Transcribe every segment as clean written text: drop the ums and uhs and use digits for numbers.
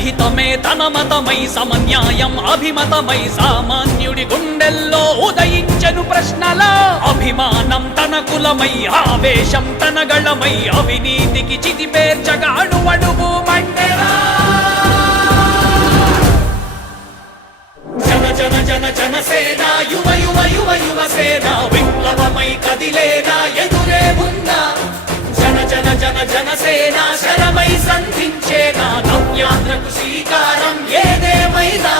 జనహితమే తన మతమై సమన్యాయం అభిమతమై సామాన్యుడి గుండెల్లో ఉదయించెను ప్రశ్నల అభిమానం తన కులమై ఆవేశం తన గళమై అవినీతికి చితిపేర్చగా అణువణువు మండెరా జన జన జన జనసేన యువ యువ యువ యువసేన విప్లవమై కదిలేనా ఎదురే ఉందా జన జన జన జనసేన శరమై సంధించేనా నవ్యాంధ్రకు శ్రీకారం ఏదేమైనా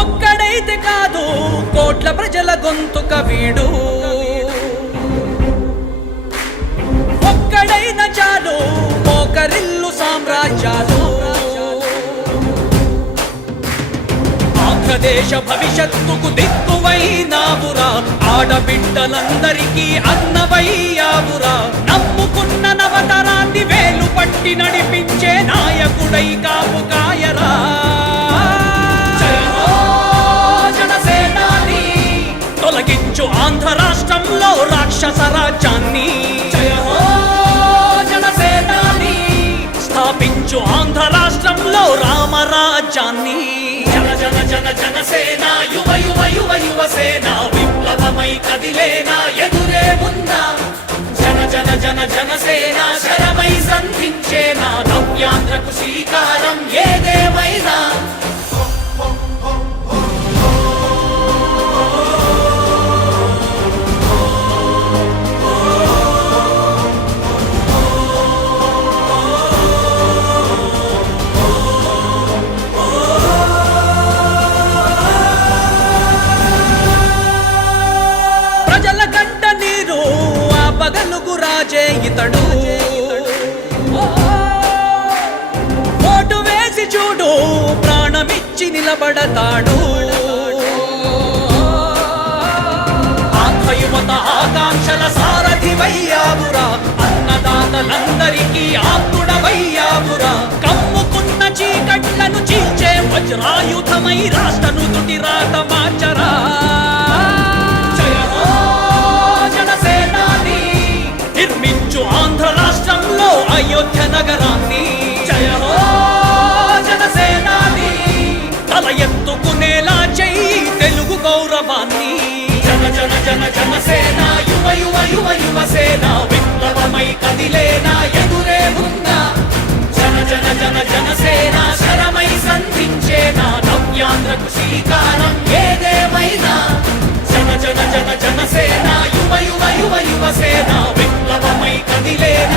ఒక్కడైతే కాదు కోట్ల ప్రజల గొంతుక వీడు ఒక్కడైన చాలు మోకరిల్లు సామ్రాజ్యాలు ఆంధ్రదేశ భవిష్యత్తుకు దిక్కువైనావురా ఆడబిడ్డలందరికీ అన్నవయ్యావురా నమ్ముకున్న నవతరాన్ని వేలు పట్టి నడిపించే నాయకుడై కాపు కాయరా తొలగించు ఆంధ్ర రాష్ట్రంలో రాక్షస రాజ్యాన్ని జయ హో జనసేనాని స్థాపించు ఆంధ్ర రాష్ట్రంలో రామరాజ్యాన్ని జన జన జన జనసేన యువ యువ యువ యువసేన విప్లవమై కదిలేనా ఎదురే ఉందా జన జన జన జనసేన శరమై సంధించేనా నవ్యాంధ్రకు శ్రీకారం ఏదేమైనా పగలుగు రాజే ఇతడు ఓటు వేసి చూడు ప్రాణమిచ్చి నిలబడతాడు ఆత్మయువత ఆకాంక్షల సారథివయ్యావురా అన్నదాతలందరికీ ఆత్ముడవయ్యావురా కమ్ముకున్న చీకట్లను చీల్చే వజ్రాయుధమై రాష్ట్రను తుటిరాత మార్చరా నిర్మించు ఆంధ్ర రాష్ట్రంలో అయోధ్య నగరాన్ని జయ హో జనసేనాని తల ఎత్తుకునేలా చెయ్యి తెలుగు గౌరవాన్ని జన జన జన జనసేన యువ యువ యువ యువసేన విప్లవమై కదిలేనా ఎదురే ఉందా జన జన జన జనసేన శరమై సంధించేనా నవ్యాంధ్రకు శ్రీకారం ఏదేమైనా జన జన జన జనసేన యువ యువ యువ యువసేన విప్లవమై కదిలేనా